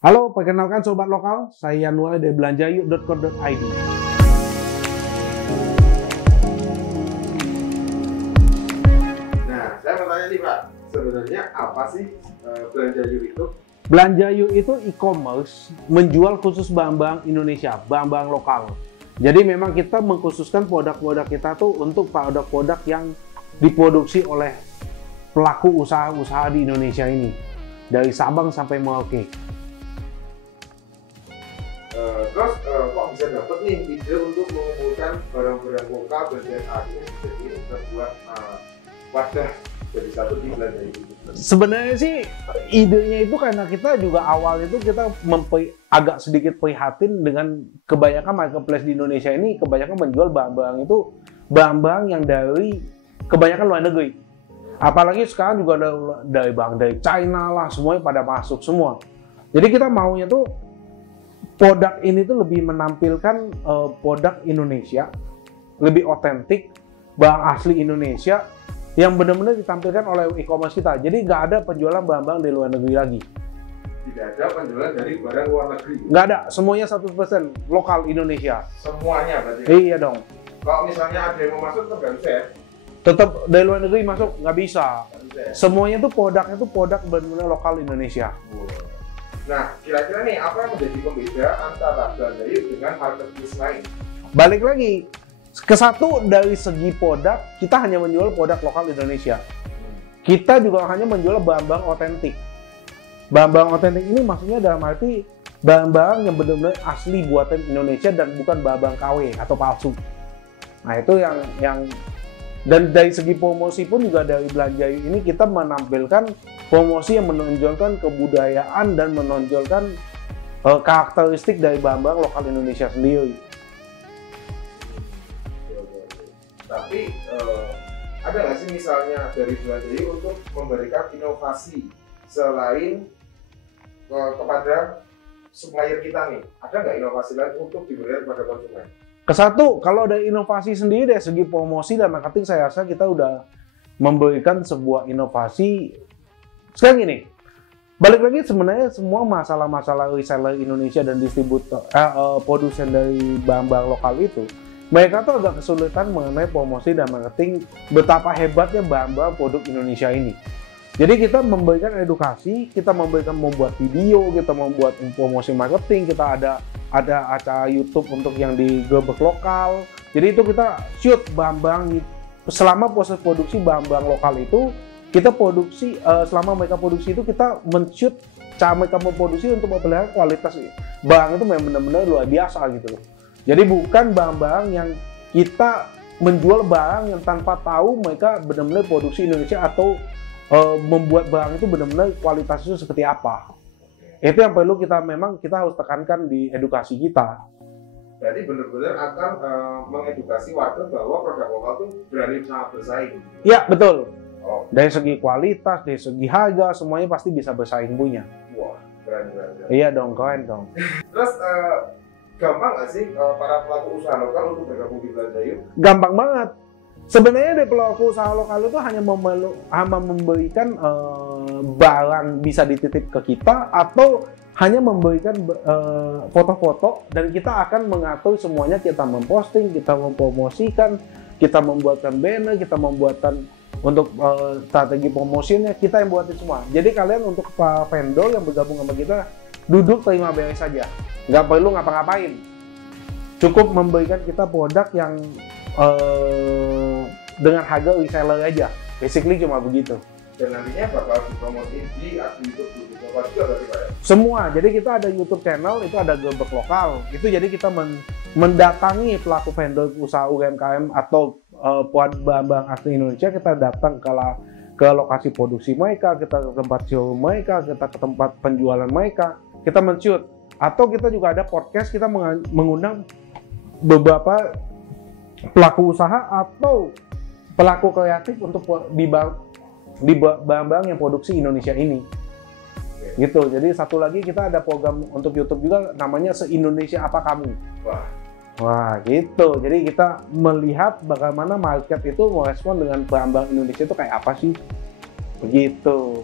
Halo, perkenalkan Sobat Lokal, saya Yanuar dari belanjayuk.co.id. Nah, saya mau tanya nih Pak, sebenarnya apa sih Belanjayuk itu? Belanjayuk itu e-commerce menjual khusus barang-barang Indonesia, barang-barang lokal. Jadi memang kita mengkhususkan produk-produk kita tuh untuk produk-produk yang diproduksi oleh pelaku usaha-usaha di Indonesia ini. Dari Sabang sampai Merauke. Terus kok bisa dapat nih ide untuk mengumpulkan barang-barang lokal bagian A ini jadi terbuat wadah jadi satu di Belanjayuk itu? Sebenarnya sih idenya itu karena kita juga awal itu kita agak sedikit prihatin dengan kebanyakan marketplace di Indonesia ini kebanyakan menjual barang-barang itu barang-barang yang dari kebanyakan luar negeri. Apalagi sekarang juga ada dari barang dari China lah, semuanya pada masuk semua. Jadi kita maunya tuh produk ini tuh lebih menampilkan produk Indonesia, lebih otentik, barang asli Indonesia yang benar-benar ditampilkan oleh e-commerce kita. Jadi nggak ada penjualan barang-barang dari luar negeri lagi. Tidak ada penjualan dari barang luar negeri? Nggak ada, semuanya 100% lokal Indonesia. Semuanya berarti? Iya dong. Kalau misalnya ada yang mau masuk tetap nggak bisa ya? Tetap dari luar negeri masuk, nggak bisa. Nggak bisa ya? Semuanya tuh produknya tuh produk benar-benar lokal Indonesia. Nah, kira-kira nih apa yang menjadi pembeda antara Belanjayuk dengan marketplace lain? Balik lagi, ke satu dari segi produk, kita hanya menjual produk lokal Indonesia. Kita juga hanya menjual barang-barang otentik. Barang-barang otentik ini maksudnya dalam arti barang-barang yang benar-benar asli buatan Indonesia dan bukan barang-barang KW atau palsu. Nah itu yang dan dari segi promosi pun juga dari Belanjayuk ini kita menampilkan promosi yang menonjolkan kebudayaan dan menonjolkan karakteristik dari barang-barang lokal Indonesia sendiri. Tapi ada nggak sih misalnya dari Belanjayuk untuk memberikan inovasi selain kepada supplier kita nih? Ada nggak inovasi lain untuk diberikan kepada konsumen? Kesatu, kalau dari inovasi sendiri dari segi promosi dan marketing saya rasa kita udah memberikan sebuah inovasi. Sekarang gini, balik lagi sebenarnya semua masalah-masalah reseller Indonesia dan distributor, produsen dari barang-barang lokal itu, mereka tuh agak kesulitan mengenai promosi dan marketing betapa hebatnya barang-barang produk Indonesia ini. Jadi kita memberikan edukasi, kita memberikan membuat video, kita membuat promosi marketing, kita ada acara YouTube untuk yang di Gerbek lokal. Jadi itu kita shoot barang-barang selama proses produksi barang-barang lokal itu kita produksi selama mereka produksi itu kita men-shoot cara mereka memproduksi untuk memperlihatkan kualitas barang itu memang benar-benar luar biasa gitu loh. Jadi bukan barang-barang yang kita menjual barang yang tanpa tahu mereka benar-benar produksi Indonesia atau membuat barang itu benar-benar kualitasnya seperti apa. Itu yang perlu kita harus tekankan di edukasi kita. Berarti benar-benar akan mengedukasi warga bahwa produk lokal itu berani sangat bersaing. Ya betul. Oh. Dari segi kualitas, dari segi harga, semuanya pasti bisa bersaing punya. Wah, keren. Iya dong, keren dong. Terus gampang nggak sih para pelaku usaha lokal untuk bergabung di Belanjayuk? Gampang banget. Sebenarnya dari pelaku usaha lokal itu hanya memberikan barang bisa dititip ke kita atau hanya memberikan foto-foto dan kita akan mengatur semuanya, kita memposting, kita mempromosikan, kita membuatkan banner, kita membuatkan untuk strategi promosinya, kita yang buatin semua. Jadi kalian untuk para vendor yang bergabung sama kita duduk terima beres saja, nggak perlu ngapa-ngapain, cukup memberikan kita produk yang dengan harga reseller aja, basically cuma begitu. Dan nantinya bakal dipromosiin di akun YouTube lokal juga berarti Pak ya? Semua, jadi kita ada YouTube channel, itu ada Gerbek lokal, itu jadi kita mendatangi pelaku vendor usaha UMKM atau barang-barang asli Indonesia, kita datang ke lokasi produksi mereka, kita ke tempat showroom mereka, kita ke tempat penjualan mereka, kita men-shoot. Atau kita juga ada podcast, kita mengundang beberapa pelaku usaha atau pelaku kreatif untuk di barang-barang yang produksi Indonesia ini. Gitu. Jadi satu lagi kita ada program untuk YouTube juga namanya Se-Indonesia Apa Kamu. Wah, gitu. Jadi kita melihat bagaimana market itu merespon dengan barang-barang Indonesia itu kayak apa sih. Begitu.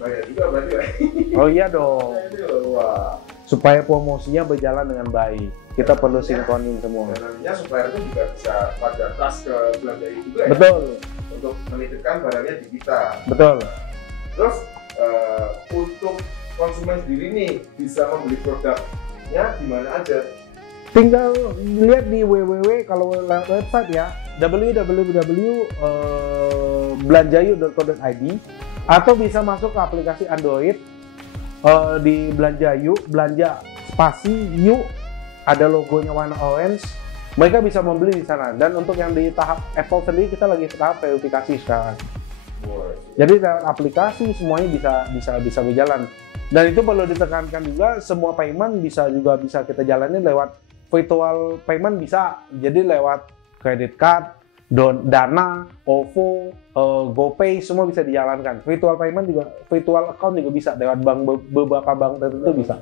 Bayar juga berarti ya. Oh iya dong. Wah. Supaya promosinya berjalan dengan baik. Kita perlu sinkronin semua. Dan nantinya supplier itu juga bisa pada tas ke Belanjayu juga ya. Betul. Untuk menitipkan barangnya di kita. Betul. Terus untuk konsumen sendiri nih bisa membeli produknya di mana aja? Tinggal lihat di www kalau website ya www.belanjayu.co.id atau bisa masuk ke aplikasi Android di Belanjayu, belanja spasi yuk, ada logonya warna orange. Mereka bisa membeli di sana. Dan untuk yang di tahap Apple sendiri kita lagi tahap verifikasi sekarang. Jadi lewat aplikasi semuanya bisa berjalan. Dan itu perlu ditekankan juga, semua payment bisa kita jalani lewat virtual payment bisa. Jadi lewat credit card, Dana, OVO, GoPay semua bisa dijalankan. Virtual payment juga, virtual account juga bisa lewat beberapa bank tertentu bisa.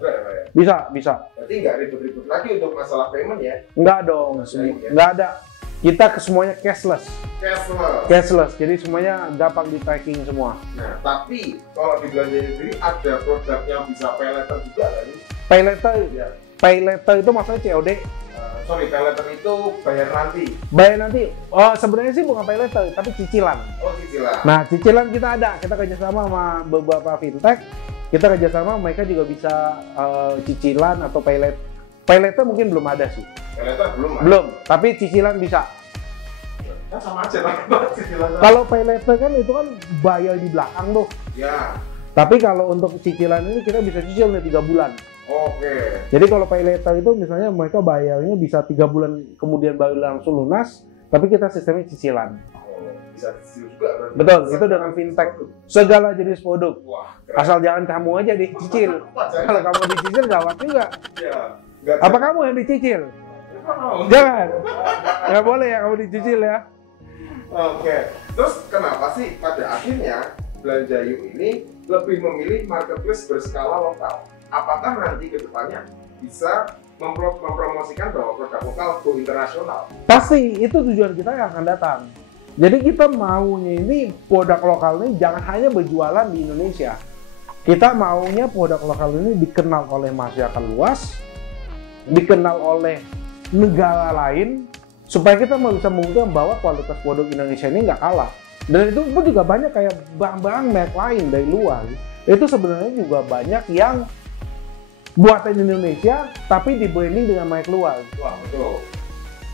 Bisa. Berarti nggak ribet-ribet lagi untuk masalah payment ya? Nggak dong, nggak ada. Kita semuanya cashless. Jadi semuanya gampang di tracking semua. Nah, tapi kalau di Belanjayu sendiri ada produk yang bisa pay later juga kan? Pay later itu maksudnya COD. Pay later itu bayar nanti. Oh, sebenarnya sih bukan pay later, tapi cicilan. Oh, cicilan. Nah, cicilan kita ada. Kita kerjasama sama beberapa fintech. Kita kerjasama, mereka juga bisa cicilan atau pay later. Pay later mungkin belum ada sih. Pay later belum. Tapi cicilan bisa. Kan sama aja lah cicilan. Kalau pay later kan itu kan bayar di belakang tuh. Ya. Tapi kalau untuk cicilan ini kita bisa cicil nih 3 bulan. Oke. Jadi kalau pay later itu misalnya mereka bayarnya bisa 3 bulan kemudian baru langsung lunas, tapi kita sistemnya cicilan. Bisa cicil juga berarti. Betul, itu dengan fintech. Segala jenis produk. Wah, keren. Asal jangan kamu aja dicicil. Kalau kamu dicicil gawat juga. Iya. Apa kamu yang dicicil? Jangan. Nggak boleh ya kamu dicicil ya. Oke. Terus kenapa sih pada akhirnya Belanjayu ini lebih memilih marketplace berskala lokal? Apakah nanti ke depannya bisa mempromosikan bahwa produk lokal go internasional? Pasti, itu tujuan kita yang akan datang. Jadi kita maunya ini produk lokal ini jangan hanya berjualan di Indonesia. Kita maunya produk lokal ini dikenal oleh masyarakat luas, dikenal oleh negara lain, supaya kita bisa membuktikan bahwa kualitas produk Indonesia ini nggak kalah. Dan itu pun juga banyak kayak barang-barang merek lain dari luar. Itu sebenarnya juga banyak yang buatan Indonesia tapi di branding dengan merek luar. Wah, betul.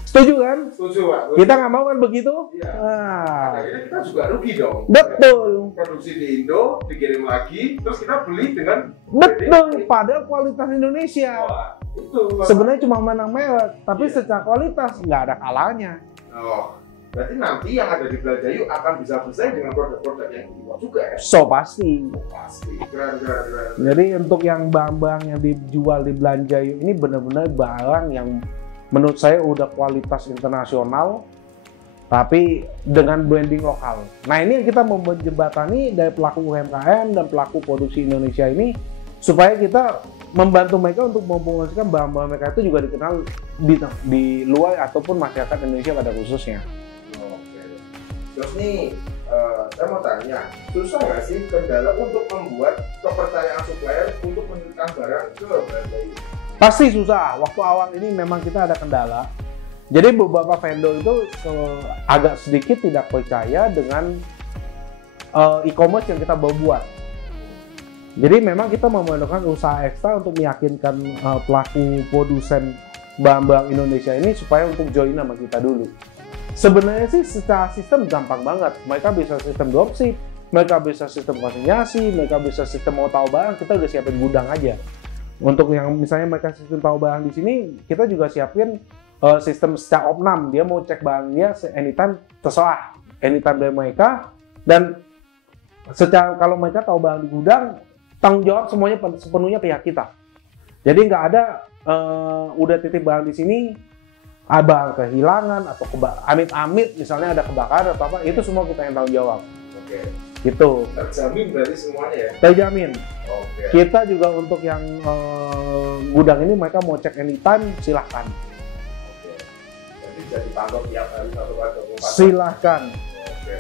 Setuju kan? Setuju, Pak. Kita nggak mau kan begitu? Iya. Nah, Akhirnya kita juga rugi dong. betul. Produksi di Indo, dikirim lagi, terus kita beli dengan Betul. Padahal kualitas Indonesia. Wah, itu. Sebenarnya cuma menang merek, tapi secara kualitas nggak ada kalahnya. Oh, berarti nanti yang ada di Belanjayu akan bisa bersaing dengan produk-produk yang dibuat juga ya? So pasti. Pasti. Keren. Jadi untuk yang barang-barang yang dijual di Belanjayu ini benar-benar barang yang menurut saya udah kualitas internasional, tapi dengan branding lokal. Nah ini yang kita menjembatani dari pelaku UMKM dan pelaku produksi Indonesia ini, supaya kita membantu mereka untuk mempromosikan barang-barang mereka itu juga dikenal di luar ataupun masyarakat Indonesia pada khususnya. Oke. Terus nih, saya mau tanya, susah nggak sih kendala untuk membuat kepercayaan supplier untuk mengirimkan barang ke Belanjayu? Pasti susah. Waktu awal ini memang kita ada kendala. Jadi beberapa vendor itu agak sedikit tidak percaya dengan e-commerce yang kita buat. Jadi memang kita memerlukan usaha ekstra untuk meyakinkan pelaku produsen barang-barang Indonesia ini supaya untuk join sama kita dulu. Sebenarnya sih secara sistem gampang banget. Mereka bisa sistem dropship, mereka bisa sistem konsinyasi, mereka bisa sistem mau tahu barang, kita udah siapin gudang aja. Untuk yang misalnya mereka sistem tahu barang di sini, kita juga siapin sistem secara opnam. Dia mau cek barangnya anytime, terserah anytime dari mereka. Dan secara kalau mereka tahu barang di gudang, tanggung jawab semuanya sepenuhnya pihak kita. Jadi nggak ada udah titip barang di sini, barang kehilangan atau amit-amit misalnya ada kebakaran atau apa, itu semua kita yang tanggung jawab. Oke. Gitu. Terjamin berarti semuanya ya? Terjamin. Oke. Kita juga untuk yang gudang ini mereka mau cek anytime, silahkan. Oke. Jadi bisa dipantau tiap hari 1 kali 24 jam. Silahkan. Oke.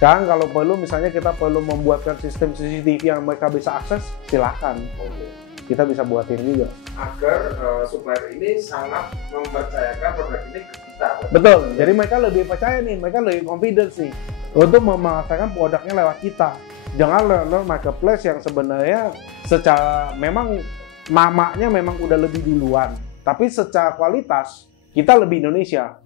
Sekarang kalau perlu, misalnya kita perlu membuatkan sistem CCTV yang mereka bisa akses, silahkan. Kita bisa buatin juga. Agar supplier ini sangat mempercayakan produk ini ke kita. Betul. Jadi mereka lebih percaya nih, mereka lebih confidence nih untuk memasarkan produknya lewat kita. Jangan lewat marketplace yang sebenarnya secara memang mamanya memang udah lebih duluan, tapi secara kualitas kita lebih Indonesia.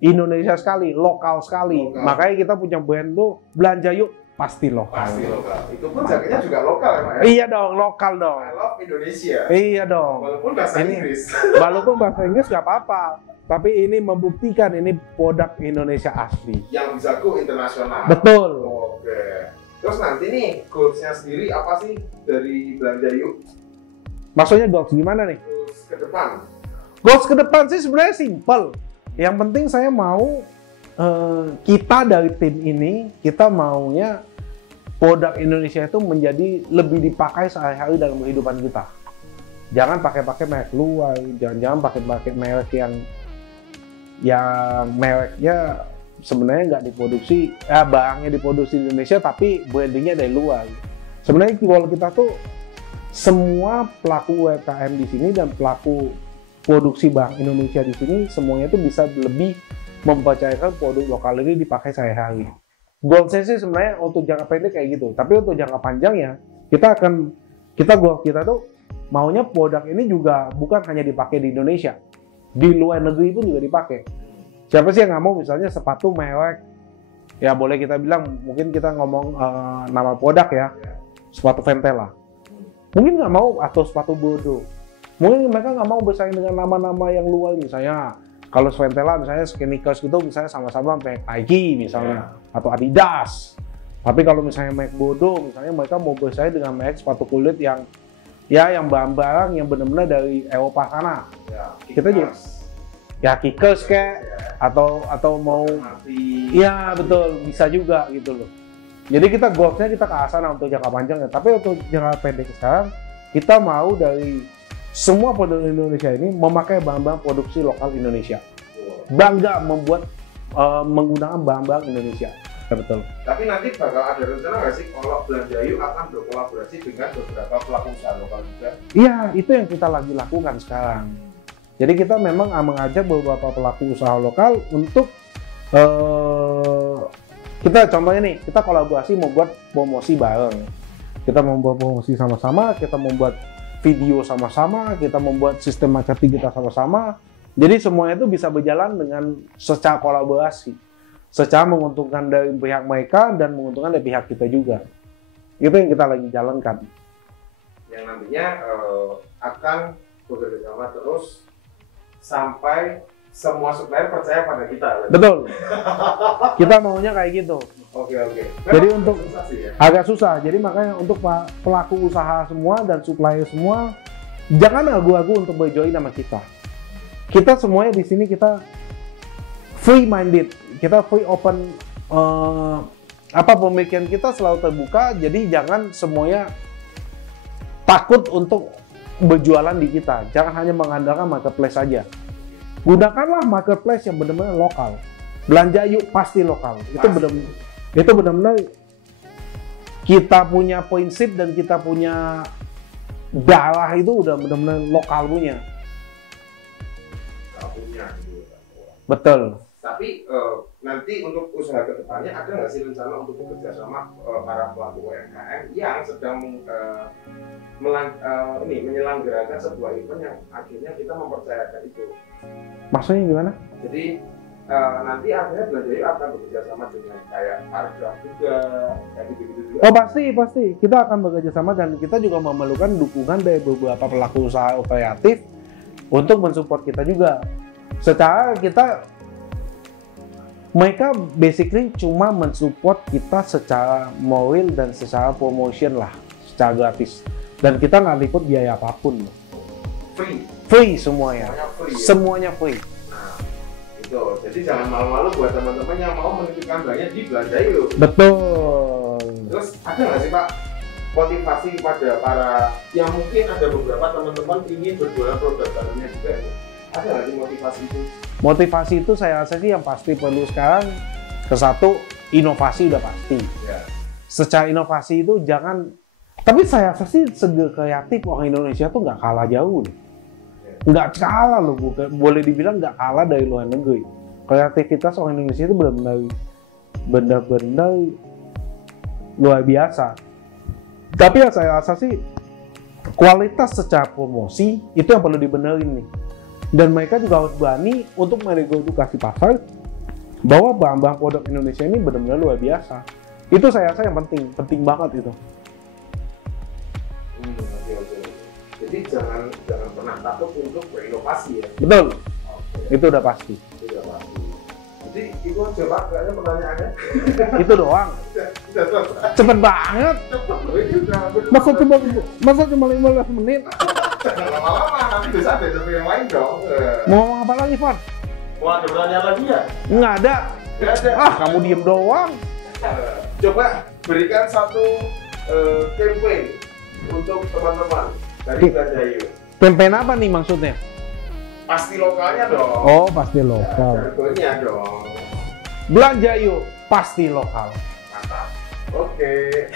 Indonesia sekali, lokal sekali. Makanya kita punya brand tuh, belanja yuk pasti lokal. Pasti lokal. Itu pun jaketnya juga lokal ya, Pak ya? Iya dong, lokal dong. I love Indonesia. Iya dong. Walaupun bahasa Inggris. Walaupun bahasa Inggris nggak apa-apa. Tapi ini membuktikan ini produk Indonesia asli. Yang bisa go internasional. Betul. Oke. Terus nanti nih goals-nya sendiri apa sih dari belanja yuk? Maksudnya goals gimana nih? Goals ke depan. Goals ke depan sih sebenarnya simple. Yang penting saya mau kita dari tim ini, kita maunya produk Indonesia itu menjadi lebih dipakai sehari-hari dalam kehidupan kita. Jangan pakai merek luar, jangan pakai merek yang mereknya sebenarnya nggak diproduksi, barangnya diproduksi di Indonesia tapi brandingnya dari luar. Sebenarnya kalau kita tuh semua pelaku UMKM di sini dan pelaku produksi barang Indonesia di sini semuanya itu bisa lebih mempercayakan produk lokal ini dipakai sehari-hari. Goalsnya sih sebenarnya untuk jangka pendek kayak gitu, tapi untuk jangka panjangnya goal kita tuh maunya produk ini juga bukan hanya dipakai di Indonesia, di luar negeri pun juga dipakai. Siapa sih yang nggak mau misalnya sepatu merek, ya boleh kita bilang, mungkin kita ngomong nama produk ya, sepatu Ventela. Mungkin nggak mau, atau sepatu Bodo. Mungkin mereka nggak mau bersaing dengan nama-nama yang luar, misalnya kalau Ventela misalnya sneakers gitu, misalnya sama-sama merek Nike misalnya, atau Adidas. Tapi kalau misalnya merek Bodo, misalnya mereka mau bersaing dengan merek sepatu kulit yang barang-barang yang benar-benar dari Eropa sana. Kita juga ya Kickers kayak atau mau iya betul, bisa juga gitu loh. Jadi kita goalsnya kita ke sana untuk jangka panjang ya, tapi untuk jangka pendek sekarang kita mau dari semua produk Indonesia ini memakai bahan-bahan produksi lokal Indonesia. Bangga membuat menggunakan bahan-bahan Indonesia. Ya, betul. Tapi nanti bakal ada rencana nggak sih kalau Belanja Yuk akan berkolaborasi dengan beberapa pelaku usaha lokal juga? Iya, itu yang kita lagi lakukan sekarang. Jadi kita memang mengajak beberapa pelaku usaha lokal untuk kita contohnya nih, kita kolaborasi membuat promosi bareng. Kita membuat promosi sama-sama, kita membuat video sama-sama, kita membuat sistem marketing kita sama-sama. Jadi semuanya itu bisa berjalan dengan secara kolaborasi, secara menguntungkan dari pihak mereka dan menguntungkan dari pihak kita juga. Itu yang kita lagi jalankan. Yang nantinya akan bekerja sama terus sampai semua supplier percaya pada kita. Betul. Kita maunya kayak gitu. Oke. Jadi untuk susah sih, ya? agak susah. Jadi makanya untuk pelaku usaha semua dan supplier semua, jangan ragu-ragu untuk berjoin sama kita. Kita semuanya di sini kita free minded, kita free open, pemikiran kita selalu terbuka. Jadi jangan semuanya takut untuk berjualan di kita. Jangan hanya mengandalkan marketplace saja. Gunakanlah marketplace yang benar-benar lokal. Belanja Yuk pasti lokal. Itu benar-benar kita punya prinsip dan kita punya darah itu udah benar-benar lokal punya. Betul. Tapi nanti untuk usaha kedepannya ada nggak sih rencana untuk bekerja sama para pelaku UMKM yang sedang menyelenggarakan sebuah event yang akhirnya kita mempercayakan itu? Maksudnya gimana? Jadi nanti akhirnya Belanja Yuk akan bekerja sama dengan kayak Paragraph juga, kayak gitu-gitu juga. Oh pasti kita akan bekerja sama dan kita juga memerlukan dukungan dari beberapa pelaku usaha kreatif untuk mensupport kita juga. Secara mereka basically cuma mensupport kita secara moral dan secara promotion lah, secara gratis. Dan kita nggak liput biaya apapun. Free semuanya. Semuanya free. Nah, itu. Jadi jangan malu-malu buat teman-teman yang mau menitipkan barangnya di Belanja Yuk. Betul. Terus ada nggak sih Pak motivasi kepada para yang mungkin ada beberapa teman-teman ingin berjualan produk barunya juga? Ada nggak sih motivasi itu? Motivasi itu saya rasa sih yang pasti perlu sekarang, ke satu, inovasi udah pasti. Ya. Secara inovasi itu jangan, tapi saya rasa sih segi kreatif orang Indonesia tuh nggak kalah jauh loh. Nggak kalah loh, boleh dibilang nggak kalah dari luar negeri. Kreativitas orang Indonesia itu benar-benar luar biasa. Tapi yang saya rasa sih kualitas secara promosi itu yang perlu dibenerin nih. Dan mereka juga harus berani untuk mengedukasi pasar bahwa bahan-bahan produk Indonesia ini benar-benar luar biasa. Itu saya rasa yang penting banget itu. Oke. Jadi jangan pernah takut untuk berinovasi ya. Betul. Oke. Itu udah pasti. Itu udah pasti. Jadi itu aja Pak, kayaknya pertanyaannya. Itu doang. Cepet banget. Cepet loh, ini udah. Masa cuma 15 menit? Jangan lama-lama, nanti bisa ada interview yang lain dong. Mau ngomong apa lagi, Fon? Mau ada pertanyaan lagi ya? Nggak ada. Nggak ada. Ah, kamu diem doang. Coba berikan satu campaign untuk teman-teman dari Belanjayu. Campaign apa nih maksudnya? Pasti lokalnya dong. Oh, pasti lokal. Jargonnya dong. Belanja yuk, pasti lokal. Mantap. Oke.